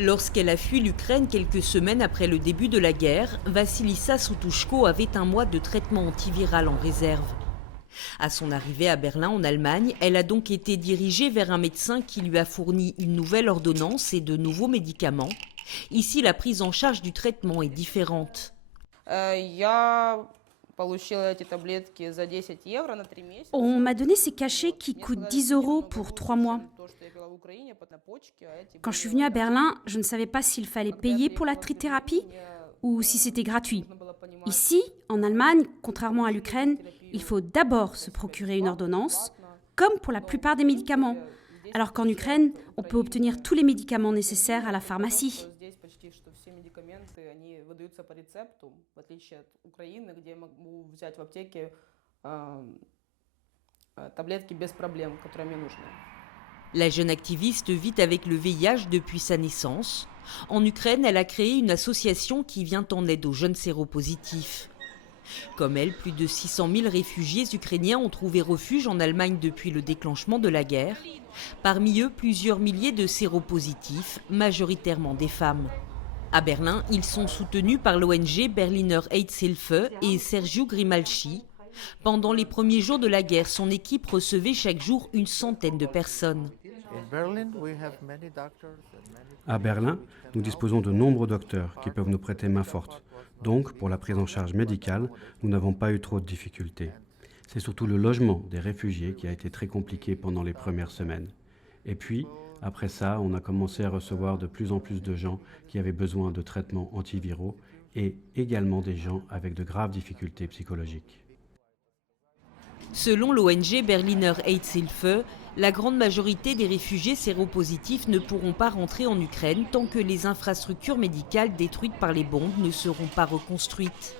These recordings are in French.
Lorsqu'elle a fui l'Ukraine quelques semaines après le début de la guerre, Vassilissa Soutouchko avait un mois de traitement antiviral en réserve. À son arrivée à Berlin, en Allemagne, elle a donc été dirigée vers un médecin qui lui a fourni une nouvelle ordonnance et de nouveaux médicaments. Ici, la prise en charge du traitement est différente. On m'a donné ces cachets qui coûtent 10 € pour 3 mois. Quand je suis venue à Berlin, je ne savais pas s'il fallait payer pour la trithérapie ou si c'était gratuit. Ici, en Allemagne, contrairement à l'Ukraine, il faut d'abord se procurer une ordonnance, comme pour la plupart des médicaments. Alors qu'en Ukraine, on peut obtenir tous les médicaments nécessaires à la pharmacie. La jeune activiste vit avec le VIH depuis sa naissance. En Ukraine, elle a créé une association qui vient en aide aux jeunes séropositifs. Comme elle, plus de 600 000 réfugiés ukrainiens ont trouvé refuge en Allemagne depuis le déclenchement de la guerre. Parmi eux, plusieurs milliers de séropositifs, majoritairement des femmes. À Berlin, ils sont soutenus par l'ONG Berliner Aidshilfe et Sergiu Grimalchi. Pendant les premiers jours de la guerre, son équipe recevait chaque jour une centaine de personnes. À Berlin, nous disposons de nombreux docteurs qui peuvent nous prêter main forte. Donc, pour la prise en charge médicale, nous n'avons pas eu trop de difficultés. C'est surtout le logement des réfugiés qui a été très compliqué pendant les premières semaines. Et puis, après ça, on a commencé à recevoir de plus en plus de gens qui avaient besoin de traitements antiviraux et également des gens avec de graves difficultés psychologiques. Selon l'ONG Berliner Aidshilfe, la grande majorité des réfugiés séropositifs ne pourront pas rentrer en Ukraine tant que les infrastructures médicales détruites par les bombes ne seront pas reconstruites.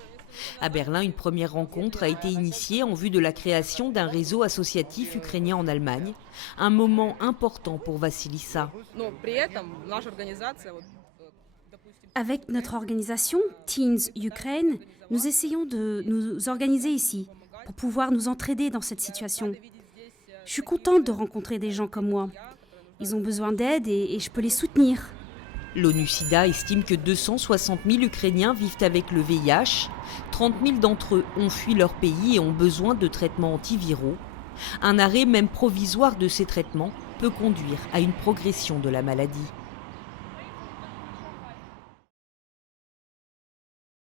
À Berlin, une première rencontre a été initiée en vue de la création d'un réseau associatif ukrainien en Allemagne, un moment important pour Vassilissa. Avec notre organisation Teens Ukraine, nous essayons de nous organiser ici pour pouvoir nous entraider dans cette situation. Je suis contente de rencontrer des gens comme moi. Ils ont besoin d'aide et je peux les soutenir. L'ONU-SIDA estime que 260 000 Ukrainiens vivent avec le VIH. 30 000 d'entre eux ont fui leur pays et ont besoin de traitements antiviraux. Un arrêt, même provisoire, de ces traitements peut conduire à une progression de la maladie.